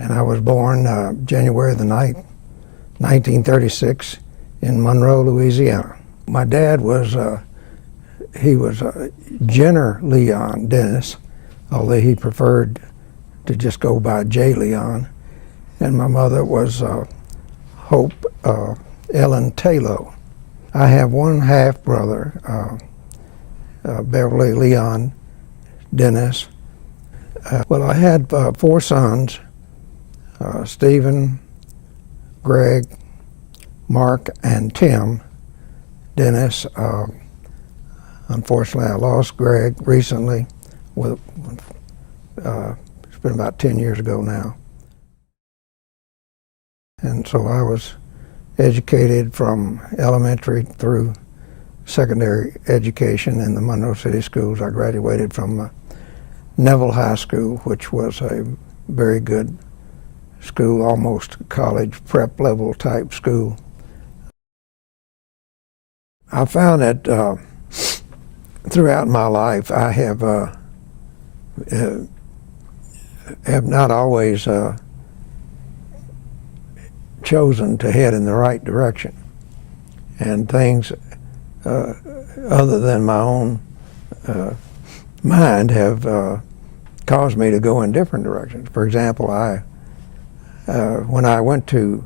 And I was born January the 9th, 1936 in Monroe, Louisiana. My dad was, he was Jenner Leon Dennis, although he preferred to just go by J. Leon. And my mother was Hope Ellen Taylor. I have one half-brother, Beverly Leon Dennis. Well, I had 4 sons, Stephen, Greg, Mark, and Tim Dennis. Unfortunately, I lost Greg recently. It's been about 10 years ago now. And so I was educated from elementary through secondary education in the Monroe City Schools. I graduated from Neville High School, which was a very good school, almost college prep level type school. I found that throughout my life I have not always chosen to head in the right direction, and things other than my own mind have caused me to go in different directions. For example, when I went to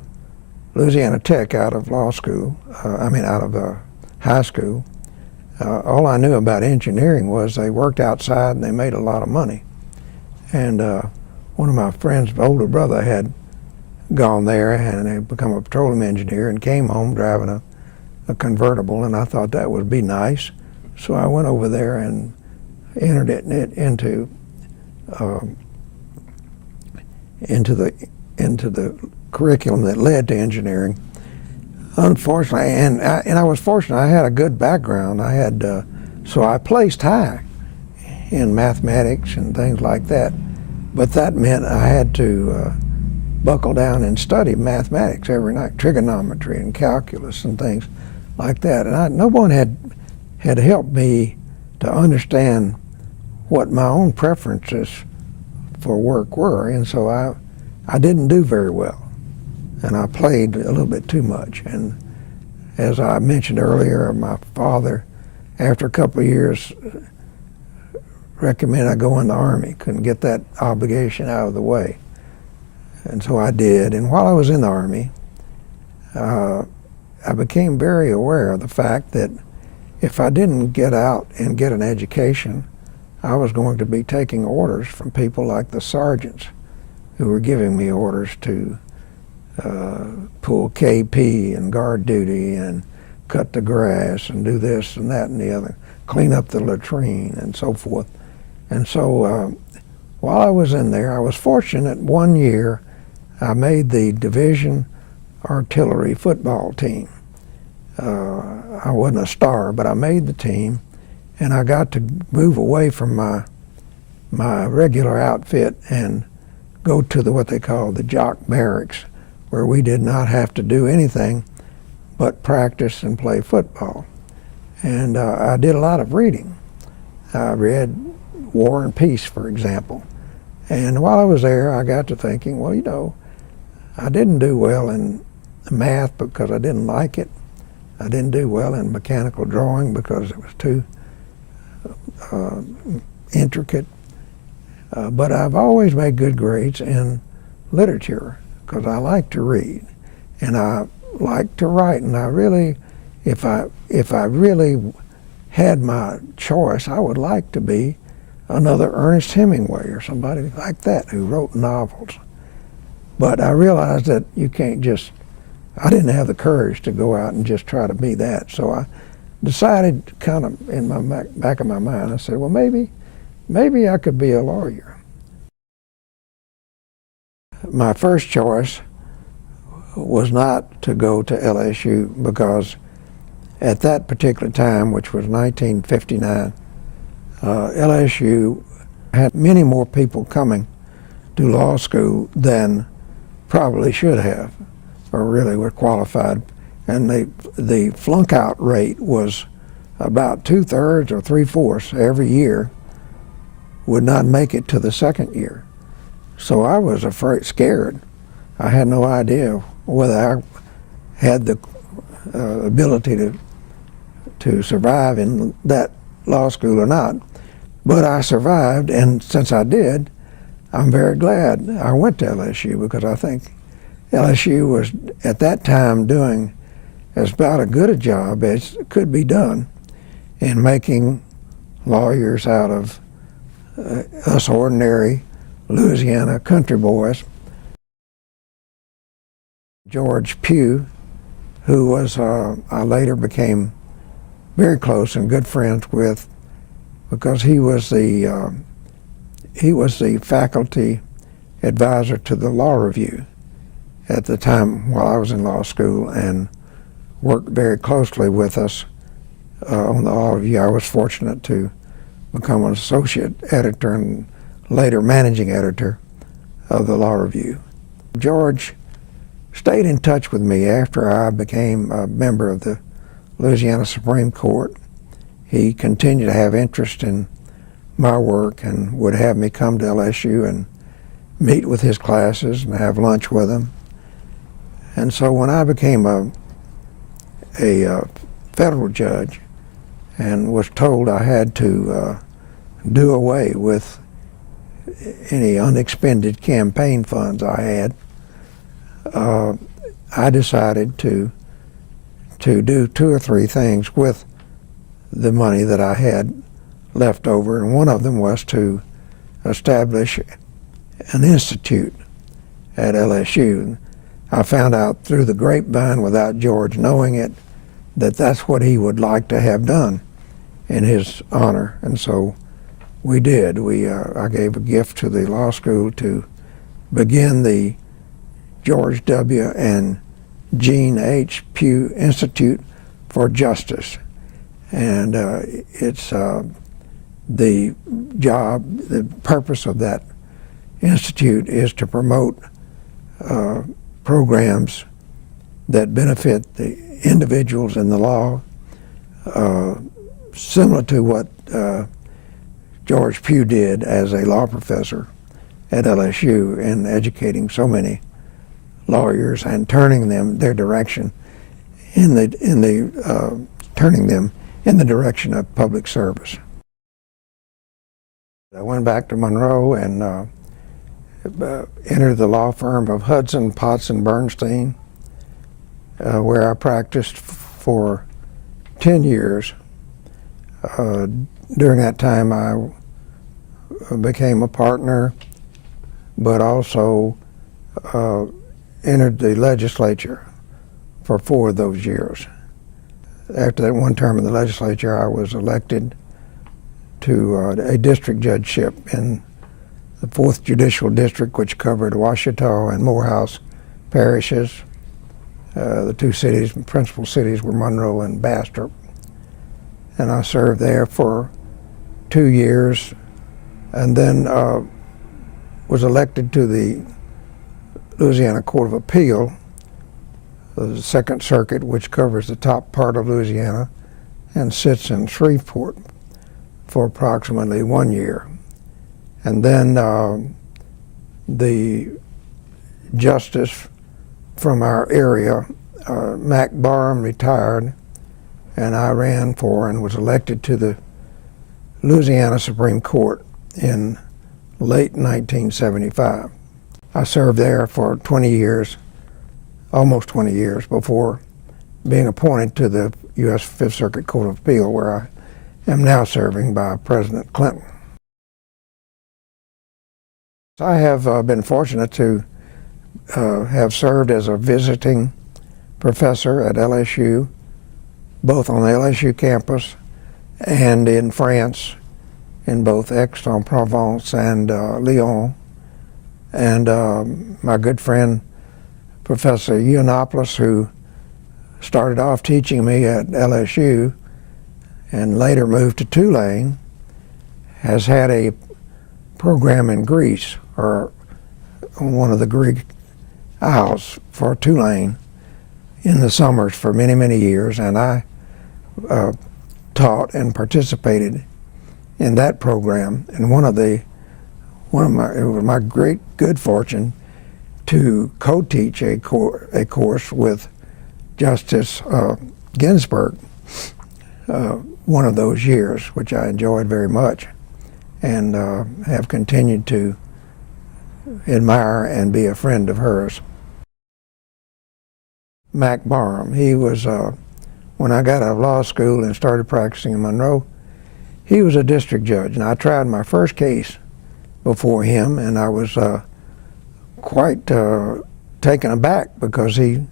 Louisiana Tech out of law school, out of high school, all I knew about engineering was they worked outside and they made a lot of money. And one of my friend's older brother had gone there and had become a petroleum engineer and came home driving a convertible, and I thought that would be nice. So I went over there and entered it into the curriculum that led to engineering. Unfortunately, and I was fortunate, I had a good background. I had, so I placed high in mathematics and things like that. But that meant I had to buckle down and study mathematics every night, trigonometry and calculus and things like that. And no one had helped me to understand what my own preferences for work were. And so I didn't do very well. And I played a little bit too much. And as I mentioned earlier, my father, after a couple of years, recommended I go in the Army. Couldn't get that obligation out of the way. And so I did. And while I was in the Army, I became very aware of the fact that if I didn't get out and get an education, I was going to be taking orders from people like the sergeants who were giving me orders to pull KP and guard duty and cut the grass and do this and that and the other, clean up the latrine and so forth. And so while I was in there, I was fortunate. One year I made the division artillery football team. I wasn't a star, but I made the team, and I got to move away from my regular outfit and go to what they call the jock barracks, where we did not have to do anything but practice and play football. And I did a lot of reading. I read War and Peace, for example. And while I was there, I got to thinking, well, you know, I didn't do well in math because I didn't like it. I didn't do well in mechanical drawing because it was too intricate. But I've always made good grades in literature because I like to read and I like to write. And I really, if I really had my choice, I would like to be another Ernest Hemingway or somebody like that who wrote novels. But I realized that you can't just, I didn't have the courage to go out and just try to be that. So I decided, kind of in my back of my mind, I said, well, maybe I could be a lawyer. My first choice was not to go to LSU because at that particular time, which was 1959, LSU had many more people coming to law school than probably should have or really were qualified. And the flunk-out rate was about 2/3 or 3/4 every year would not make it to the second year. So I was scared. I had no idea whether I had the ability to survive in that law school or not. But I survived, and since I did, I'm very glad I went to LSU, because I think LSU was at that time doing as about as good a job as could be done in making lawyers out of us ordinary Louisiana country boys. George Pugh, who was I later became very close and good friends with, because he was the faculty advisor to the Law Review at the time while I was in law school, and worked very closely with us on the Law Review. I was fortunate to become an associate editor and later managing editor of the Law Review. George stayed in touch with me after I became a member of the Louisiana Supreme Court. He continued to have interest in my work and would have me come to LSU and meet with his classes and have lunch with him. And so when I became a federal judge and was told I had to do away with any unexpended campaign funds I had, I decided to do 2 or 3 things with the money that I had left over, and one of them was to establish an institute at LSU. I found out through the grapevine, without George knowing it, that that's what he would like to have done in his honor, and so we did. I gave a gift to the law school to begin the George W. and Jean H. Pugh Institute for Justice. And it's the purpose of that institute is to promote programs that benefit the individuals in the law, similar to what George Pugh did as a law professor at LSU in educating so many lawyers and turning them their direction turning them in the direction of public service. I went back to Monroe and entered the law firm of Hudson, Potts, and Bernstein, where I practiced for 10 years. During that time, I became a partner, but also entered the legislature for 4 of those years. After that one term in the legislature, I was elected to a district judgeship in the 4th Judicial District, which covered Ouachita and Morehouse parishes. The 2 cities, principal cities, were Monroe and Bastrop. And I served there for 2 years, and then was elected to the Louisiana Court of Appeal, the 2nd Circuit, which covers the top part of Louisiana and sits in Shreveport, for approximately 1 year. And then the justice from our area, Mack Barham, retired, and I ran for and was elected to the Louisiana Supreme Court in late 1975. I served there for 20 years, almost 20 years, before being appointed to the U.S. 5th Circuit Court of Appeal, where I am now serving by President Clinton. I have been fortunate to have served as a visiting professor at LSU, both on the LSU campus and in France, in both Aix-en-Provence and Lyon. And my good friend, Professor Yiannopoulos, who started off teaching me at LSU and later moved to Tulane, has had a program in Greece, or one of the Greek Isles, for Tulane in the summers for many, many years. And I taught and participated in that program. And one of it was my great good fortune to co-teach a course with Justice Ginsburg one of those years, which I enjoyed very much, and have continued to admire and be a friend of hers. Mack Barham, he was, when I got out of law school and started practicing in Monroe, he was a district judge, and I tried my first case before him, and I was quite taken aback because he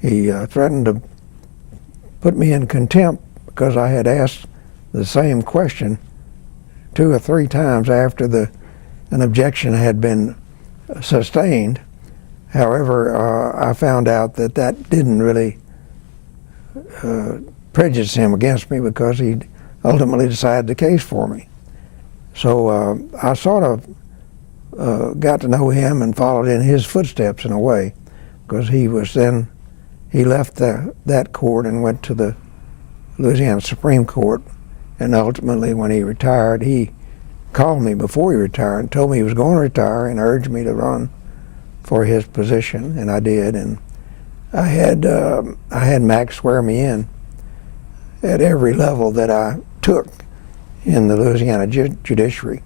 threatened to put me in contempt because I had asked the same question 2 or 3 times after an objection had been sustained. However, I found out that didn't really prejudice him against me because he ultimately decided the case for me. So I sort of got to know him and followed in his footsteps in a way, because he left that court and went to the Louisiana Supreme Court, and ultimately when he retired, he called me before he retired and told me he was going to retire and urged me to run for his position, and I did. And I had Mack swear me in at every level that I took in the Louisiana judiciary.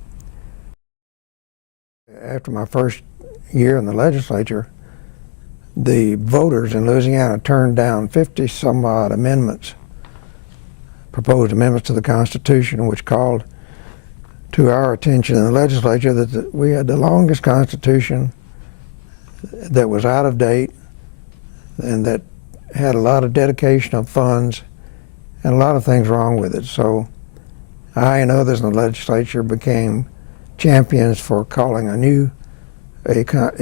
After my first year in the legislature, the voters in Louisiana turned down 50-some-odd amendments, proposed amendments to the Constitution, which called to our attention in the legislature that we had the longest Constitution that was out of date and that had a lot of dedication of funds and a lot of things wrong with it. So I and others in the legislature became champions for calling a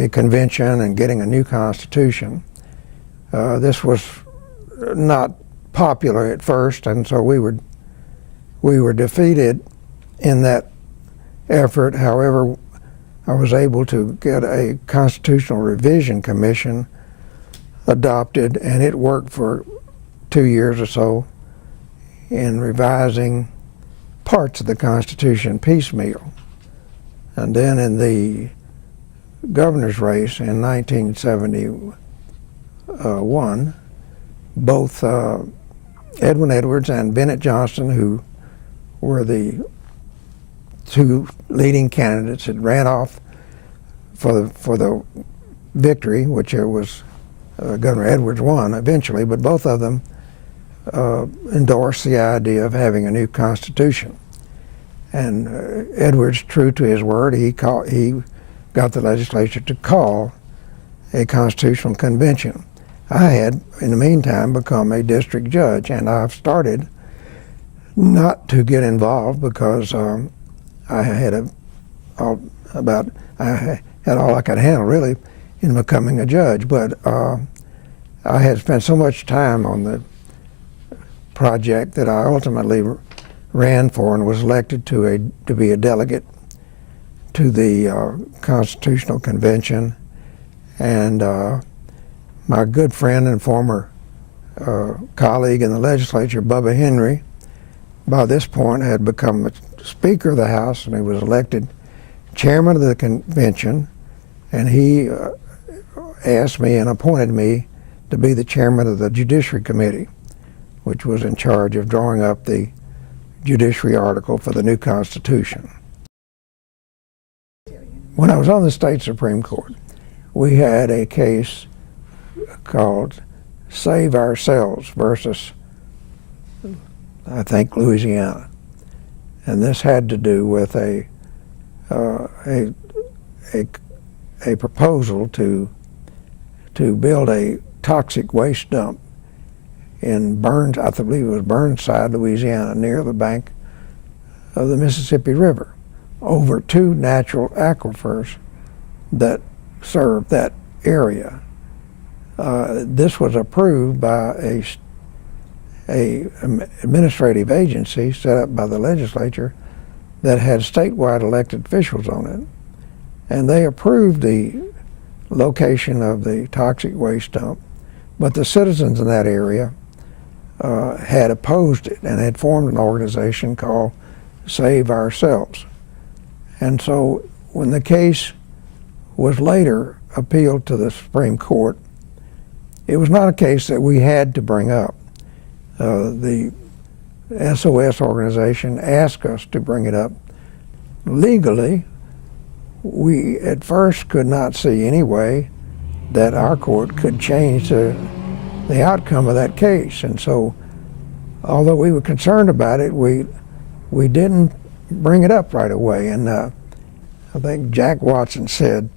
convention and getting a new Constitution. This was not popular at first, and so we were defeated in that effort. However, I was able to get a Constitutional Revision Commission adopted, and it worked for 2 years or so in revising parts of the Constitution piecemeal. And then in the governor's race in 1971, both Edwin Edwards and Bennett Johnston, who were the 2 leading candidates, had ran off for the victory, which it was Governor Edwards won eventually, but both of them endorsed the idea of having a new Constitution. And Edwards, true to his word, he got the legislature to call a constitutional convention. I had, in the meantime, become a district judge, and I've started not to get involved because I had all I could handle really in becoming a judge. But I had spent so much time on the project that I ultimately ran for and was elected to be a delegate to the Constitutional Convention. And my good friend and former colleague in the legislature, Bubba Henry, by this point had become the Speaker of the House, and he was elected chairman of the convention, and he asked me and appointed me to be the chairman of the Judiciary Committee, which was in charge of drawing up the judiciary article for the new Constitution. When I was on the state Supreme Court, we had a case called Our Selves versus, I think, Louisiana. And this had to do with a proposal to build a toxic waste dump in Burns, I believe it was Burnside, Louisiana, near the bank of the Mississippi River, over 2 natural aquifers that served that area. This was approved by a administrative agency set up by the legislature that had statewide elected officials on it. And they approved the location of the toxic waste dump, but the citizens in that area had opposed it and had formed an organization called Our Selves. And so when the case was later appealed to the Supreme Court, it was not a case that we had to bring up. The SOS organization asked us to bring it up. Legally, we at first could not see any way that our court could change the outcome of that case. And so, although we were concerned about it, we didn't bring it up right away. And I think Jack Watson said,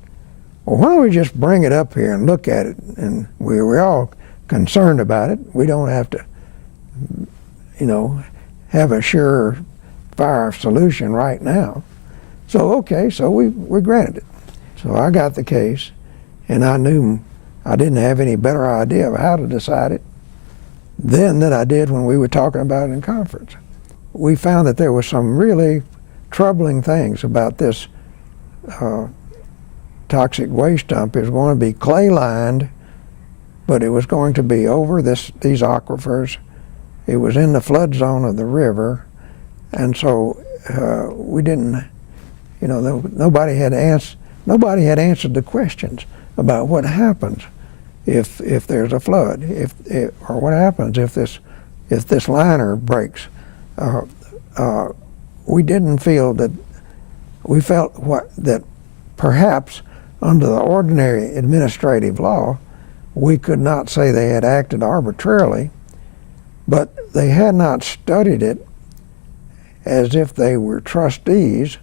well, why don't we just bring it up here and look at it? And we're all concerned about it. We don't have to, have a surefire solution right now. So, okay, so we granted it. So I got the case, and I knew I didn't have any better idea of how to decide it then than I did when we were talking about it in conference. We found that there were some really troubling things about this toxic waste dump. It was going to be clay-lined, but it was going to be over these aquifers. It was in the flood zone of the river, and so we didn't, nobody had answered the questions about what happens if there's a flood, or what happens if this liner breaks. We didn't feel that. We felt that perhaps under the ordinary administrative law, we could not say they had acted arbitrarily, but they had not studied it as if they were trustees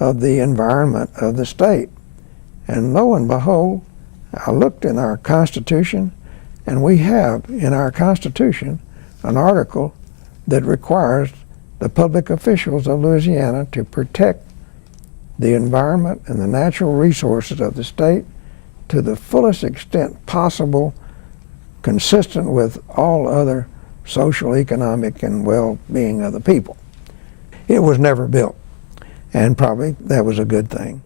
of the environment of the state. And lo and behold, I looked in our Constitution, and we have in our Constitution an article that requires the public officials of Louisiana to protect the environment and the natural resources of the state to the fullest extent possible, consistent with all other social, economic, and well-being of the people. It was never built, and probably that was a good thing.